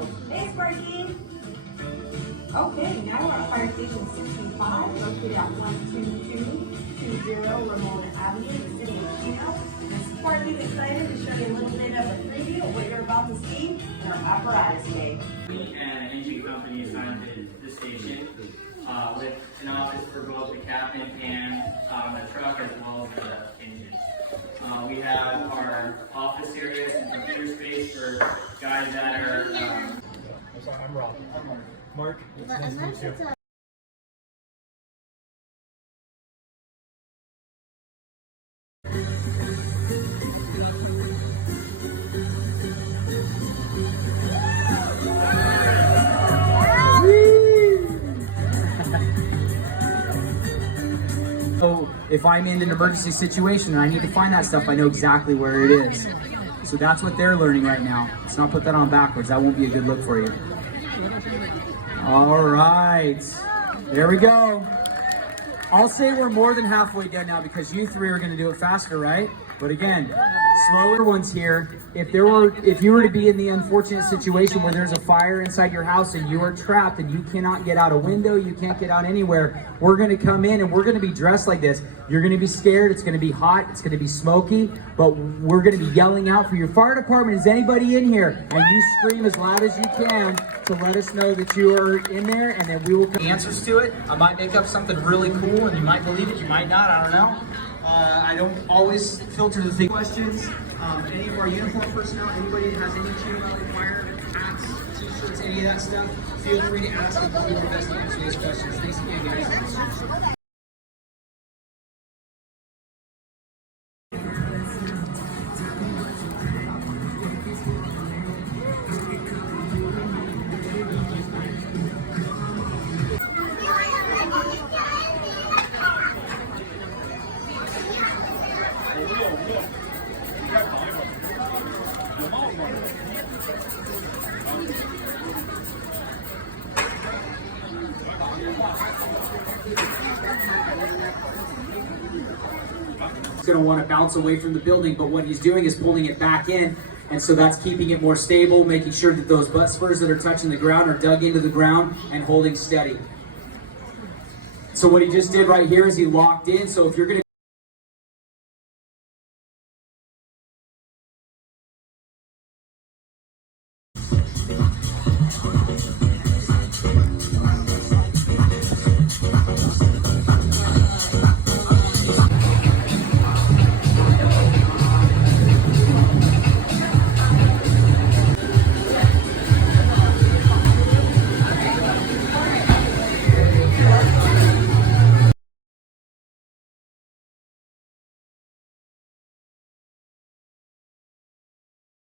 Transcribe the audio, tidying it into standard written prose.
details. Thanks, Sparky. Okay, now we're at Fire Station 65, located at 12220 Ramona Avenue in the city of Chino. And Sparky's excited to show you a little bit of a preview of what you're about to see in our apparatus day. And an engine company assigned to the station with an office for both the cabin and the truck as well as the engine. We have our office areas and computer space for guys that are... I'm Rob. Mark, it's nice to meet you. So if I'm in an emergency situation and I need to find that stuff, I know exactly where it is. So that's what they're learning right now. Let's not put that on backwards. That won't be a good look for you. All right, there we go. I'll say we're more than halfway done now because you three are going to do it faster, right? But again, slower ones here. If you were to be in the unfortunate situation where there's a fire inside your house and you are trapped and you cannot get out a window, you can't get out anywhere, we're going to come in and we're going to be dressed like this. You're going to be scared. It's going to be hot. It's going to be smoky, but we're going to be yelling out for your fire department. Is anybody in here? And you scream as loud as you can to let us know that you are in there, and then we will come. Answers to it. I might make up something really cool and you might believe it, you might not, I don't know. I don't always filter the thing. Questions, any of our uniform personnel, anybody that has any Chino fire hats, t-shirts, any of that stuff, feel free to ask and we'll do our best to answer those questions. Thanks again, guys. Going to want to bounce away from the building, but what he's doing is pulling it back in, and so that's keeping it more stable, making sure that those butt spurs that are touching the ground are dug into the ground and holding steady. So what he just did right here is he locked in, so if you're going to